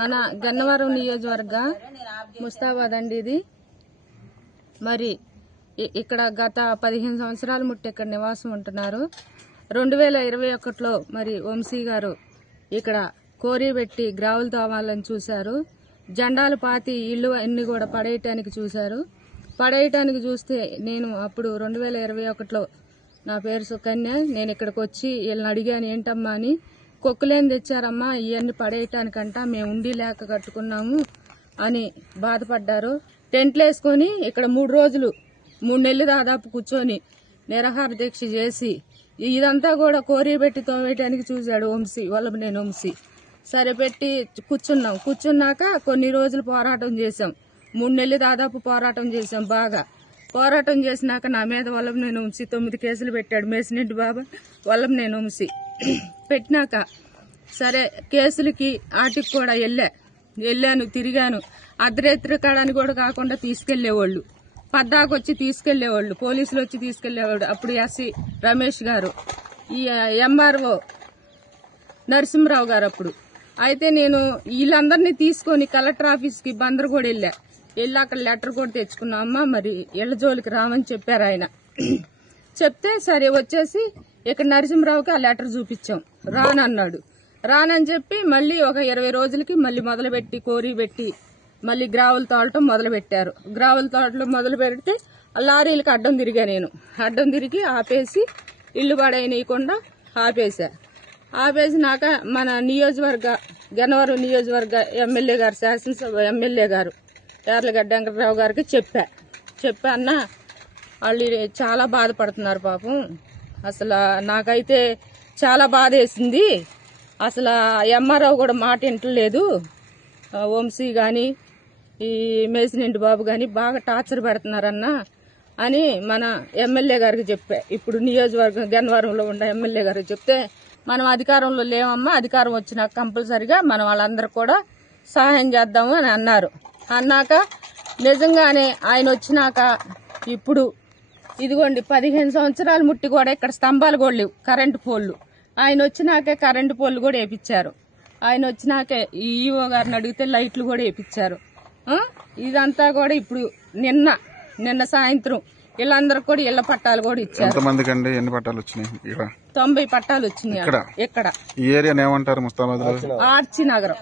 మన గన్నవరం నియోజకవర్గ ముస్తాబాద్ అండి ఇది. మరి ఇక్కడ గత 15 సంవత్సరాల ముట్టి ఇక్కడ నివాసం ఉంటున్నారు. 2021లో మరి వంశీ గారు ఇక్కడ కోరి పెట్టి గ్రావులు తోమాలని చూశారు. జెండాలు పాతి ఇల్లు అన్ని కూడా పడేయటానికి చూశారు. పడేయటానికి చూస్తే నేను అప్పుడు 2021లో నా పేరు సుకన్య, నేను ఇక్కడికి వచ్చి వీళ్ళని అడిగాను ఏంటమ్మా అని. కొక్కులేని తెచ్చారమ్మా, ఇవన్నీ పడేయటానికంట, మేము ఉండి లేక కట్టుకున్నాము అని బాధపడ్డారు. టెంట్లు వేసుకొని ఇక్కడ 3 నెలలు దాదాపు కూర్చొని నిరాహార దీక్ష చేసి ఇదంతా కూడా కోరి పెట్టి తోమేయటానికి చూశాడు వంశీ, వల్లభనేని వంశీ. సరే పెట్టి కూర్చున్నాక కొన్ని రోజులు పోరాటం చేశాం. 3 నెలలు దాదాపు పోరాటం చేశాం. బాగా పోరాటం చేసినాక నా మీద వల్లభనేని వంశీ 9 కేసులు పెట్టాడు. మేసినెడ్డి బాబా వల్లభనేని వంశీ పెట్టినాక సరే కేసులకి ఆటికి కూడా వెళ్ళాను, తిరిగాను. అర్ధరాత్రి కాడని కూడా కాకుండా తీసుకెళ్లేవాళ్ళు, పద్దాకు వచ్చి తీసుకెళ్లేవాళ్ళు, పోలీసులు వచ్చి తీసుకెళ్లేవాళ్ళు. అప్పుడు ఎస్సీ రమేష్ గారు, ఈ ఎంఆర్ఓ నరసింహరావు గారు అప్పుడు. అయితే నేను వీళ్ళందరినీ తీసుకొని కలెక్టర్ ఆఫీస్కి బందరగూడ వెళ్ళి అక్కడ లెటర్ కూడా తెచ్చుకున్నా. అమ్మ మరి ఇళ్ల జోలికి రామని చెప్పారు ఆయన. చెప్తే సరే వచ్చేసి ఇక్కడ నరసింహరావుకి ఆ లెటర్ చూపించాం. రానన్నాడు. రానని చెప్పి మళ్ళీ ఒక 20 రోజులకి మళ్ళీ మొదలుపెట్టి కోరి పెట్టి మళ్ళీ గ్రావులు తోలటం మొదలుపెట్టారు. గ్రావులు తోటలు మొదలు పెడితే లారీలకు అడ్డం తిరిగా. నేను అడ్డం తిరిగి ఆపేసి ఇల్లు పడేయనీయకుండా ఆపేసినాక మన గన్నవరం నియోజకవర్గ ఎమ్మెల్యే గారు, శాసనసభ ఎమ్మెల్యే గారు యార్లగడ్డ వెంకటరావు గారికి చెప్పా అన్న వాళ్ళు చాలా బాధపడుతున్నారు పాపం. అసలు నాకైతే చాలా బాధ వేసింది. అసలు ఎంఆర్ఓ కూడా మాట వింటలేదు. వంశీ గాని ఈ మేసినెడ్డి బాబు గాని బాగా టార్చర్ పెడుతున్నారన్న అని మన ఎమ్మెల్యే గారికి చెప్పా. ఇప్పుడు నియోజకవర్గం గన్నవరంలో ఉన్న ఎమ్మెల్యే గారికి చెప్తే, మనం అధికారంలో లేమమ్మా, అధికారం వచ్చినాక కంపల్సరిగా మనం వాళ్ళందరూ కూడా సహాయం చేద్దాము అని అన్నారు. అన్నాక నిజంగానే ఆయన వచ్చినాక ఇప్పుడు ఇదిగోండి 15 సంవత్సరాలు ముట్టి కూడా ఇక్కడ స్తంభాలు కూడా లేవు, కరెంటు పోల్లు. ఆయన వచ్చినాకే కరెంటు పోల్లు కూడా వేయించారు. ఆయన వచ్చినాకే ఈఓ గారిని అడిగితే లైట్లు కూడా వేయించారు. ఇదంతా కూడా ఇప్పుడు నిన్న సాయంత్రం వీళ్ళందరూ కూడా ఇళ్ల పట్టాలు కూడా ఇచ్చారు. 90 పట్టాలు వచ్చినాయి. ఇక్కడ ఈ ఏరియా ఏమంటారు? ముస్తాబాద్ ఆర్చి నగరం.